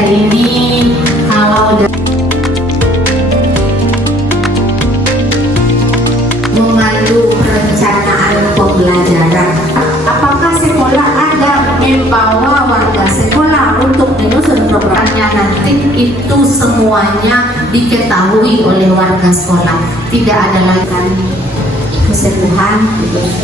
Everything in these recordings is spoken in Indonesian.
kita ini kalau memandu perencanaan pembelajaran, apakah sekolah ada membawa warga sekolah untuk menyusun programnya? Nanti itu semuanya diketahui oleh warga sekolah, tidak ada lagi keseluruhan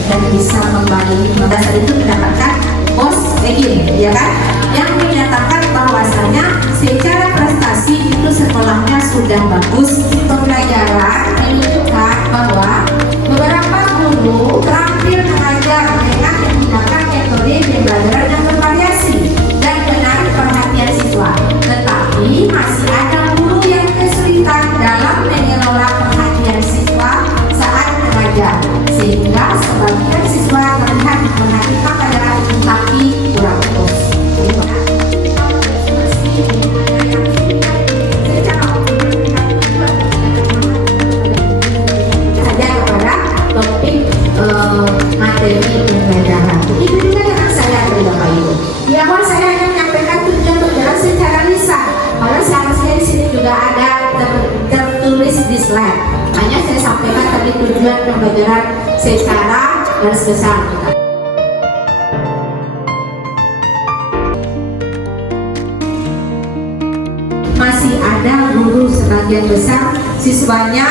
dan bisa kembali dasar itu mendapatkan bos begini, ya kan, yang menyatakan bahwasanya secara prestasi itu sekolahnya sudah bagus. Pembelajaran menunjukkan bahwa beberapa guru terampil mengajar dengan menggunakan metode pembelajaran yang bervariasi dan menarik perhatian siswa, tetapi masih ada guru yang kesulitan dalam mengelola perhatian siswa saat mengajar, sehingga sebagian siswa terlihat memperhatikan pelajaran tapi kurang fokus. Saja kepada topik materi pembelajaran. Itu juga yang saya beri Bapak Ibu. Di awal saya hanya menyampaikan tujuan pembelajaran secara lisan. Padahal seharusnya di sini juga ada tertulis di slide. Hanya saya sampaikan tadi tujuan pembelajaran secara garis besar. Masih ada guru sebagian besar siswanya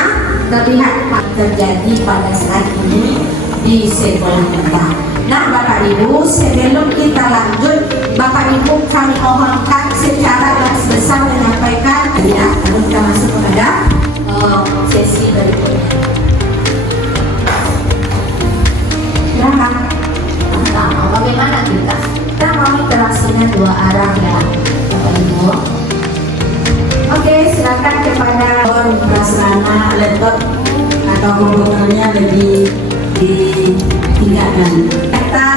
terlihat terjadi pada saat ini di sekolah kita. Nah, Bapak Ibu, sebelum kita lanjut, Bapak Ibu kami mohonkan secara garis besar menyampaikan ya, lalu kita masuk kepada sesi berikutnya. Silahkan. Nah, bagaimana kita? Kita mau interaksinya dua arah ya, Bapak Ibu. Oke, silakan kepada prasarana laptop atau komputernya lebih ditingkatkan. Data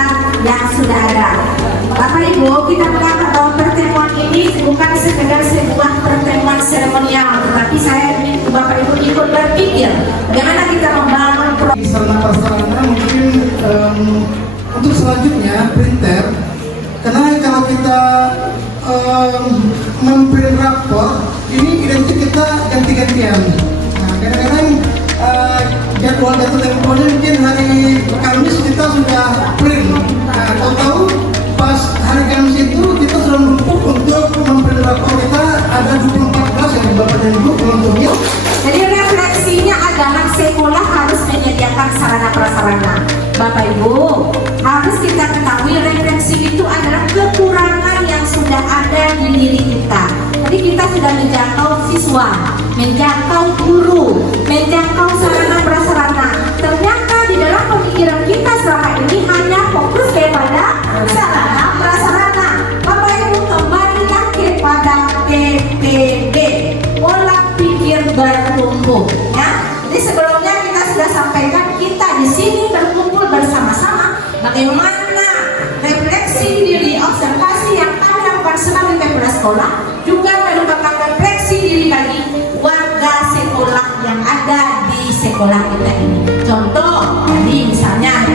yang sudah ada. Bapak Ibu, kita mengatakan bahwa pertemuan ini bukan sekedar sebuah pertemuan seremonial, tetapi saya ingin Bapak Ibu ikut berpikir bagaimana kita membangun prasarana mungkin untuk selanjutnya printer, karena kalau kita memprint rapor ini identik kita ganti-gantian. Nah, kadang-kadang jadwal jatuh temponya mungkin hari Kamis kita sudah print. Nah, tahu-tahu pas hari Kamis itu kita sudah numpuk untuk memprint rapor kita ada 24 kelas yang Bapak dan Ibu untuk itu. Jadi refleksinya adalah sekolah harus menyediakan sarana prasarana. Bapak Ibu, harus kita ketahui refleksi itu adalah kekurangan yang sudah ada di diri kita. Jadi kita sudah menjangkau siswa, menjangkau guru, menjangkau sarana prasarana. Ternyata di dalam pemikiran kita selama ini hanya fokus kepada sarana prasarana. Bapak Ibu, kembalikan kepada PPB, pola pikir bertumbuh. Ya, jadi sebelumnya kita sudah sampaikan kita di sini berkumpul bersama-sama bagaimana refleksi diri, observasi yang kami lakukan selama di sekolah juga merupakan refleksi diri bagi warga sekolah yang ada di sekolah kita ini. Contoh, tadi misalnya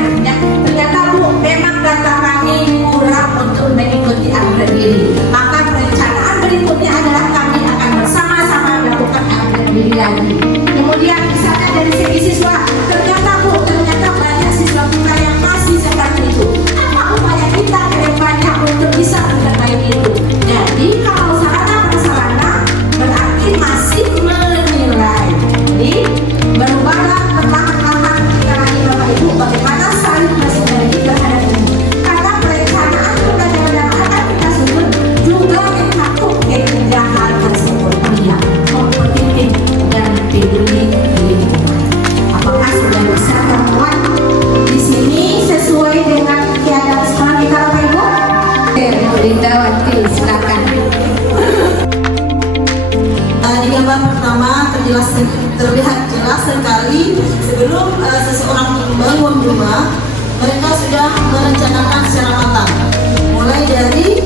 ternyata Bu, memang data kami kurang untuk mengikuti upgrade diri. Maka perencanaan berikutnya adalah kami akan bersama-sama melakukan upgrade diri lagi. Kemudian misalnya dari segi siswa, ternyata banyak siswa kita yang masih seperti itu. Apa upaya kita ke depannya untuk bisa memperbaiki itu? Jadi kalau sarana prasarana berarti masih menilai. Jadi berubahlah perlahan-lahan kita lagi Bapak Ibu bagaimana saling bersinergi terhadap ini. Karena perencanaan pembelajaran yang akan kita susun juga mencakup ketiga tersebut. Iya, kompetitif dan peduli lingkungan. Apakah sudah bisa termuat di sini sesuai dengan keadaan sekolah kita Bapak Ibu? Linda Wanti, silakan. Di gambar pertama terlihat jelas sekali sebelum seseorang membangun rumah, mereka sudah merencanakan secara matang, mulai dari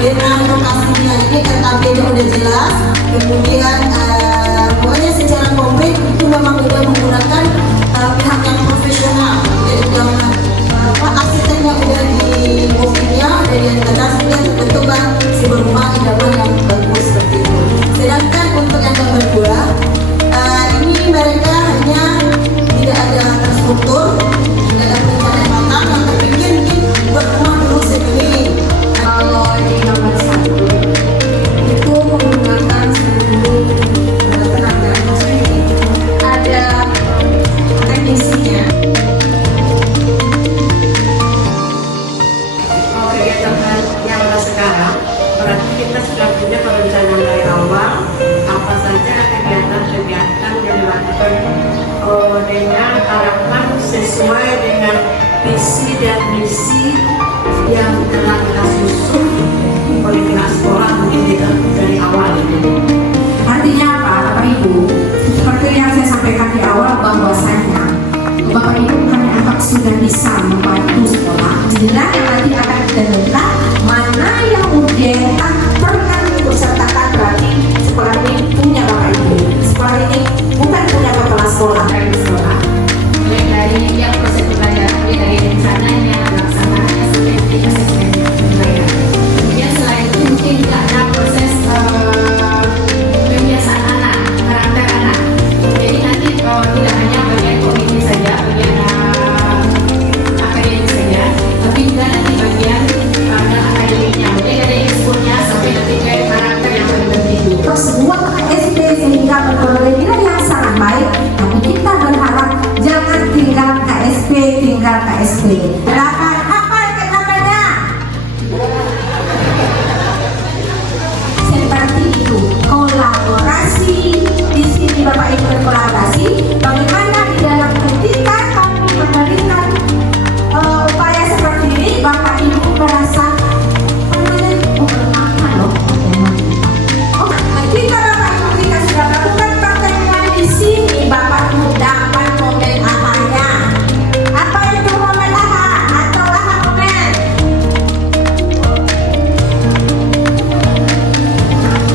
dengan lokasinya ini RKB-nya udah jelas, kemudian pokoknya secara konkret itu memang udah menggunakan pihak yang profesional, jadi udah arsiteknya udah di mobilnya, dari sekarang, berarti kita sudah punya perencanaan dari awal apa saja kegiatan-kegiatan yang dilakukan dengan harapan sesuai dengan visi dan misi yang telah kita susun oleh pihak sekolah mungkin dari awal itu. Artinya apa, Bapak Ibu? Seperti yang saya sampaikan di awal bahwasanya Bapak Ibu kami anggap sudah bisa membantu sekolah. Inilah yang nanti akan kita minta mana yang UGM pernah ikut-sertakan, berarti sekolah ini punya Bapak Ibu. Sekolah ini bukan punya kepala sekolah. Mulai dari yang proses pembelajaran, mulai dari rencananya, pelaksanaannya, sampai asesmen pembelajaran. Kemudian selain itu mungkin juga ada proses pembiasaan anak, karakter anak. Jadi nanti tidak hanya bagian kognitif saja, bagian akademik saja, tapi juga nanti bagian akademiknya, mulai dari ekskulnya sampai nanti ke karakter yang paling penting. Untuk semua SD sehingga berkelanjutan yang sangat baik, tapi kita berharap jangan tinggal KSP, tinggal KSP. Silakan apa namanya? Seperti itu, kolaborasi di sini Bapak Ibu berkolaborasi. Bagaimana di dalam ketika kami memberikan upaya seperti ini, Bapak Ibu merasa bermakna loh. Ketika Bapak Ibu kita sudah melakukan pertemuan di sini, Bapak Ibu dapat momen ahanya. Apa itu momen aha atau aha momen?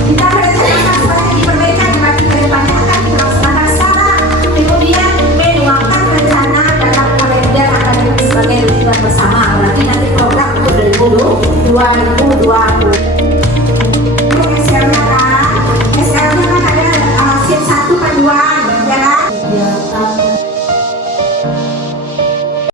Kita berencanakan strategi perbaikan bagi kedepannya akan dilaksanakan secara kemudian menuangkan rencana dalam kalender akademik sebagai tujuan bersama. Berarti nanti program untuk 2020.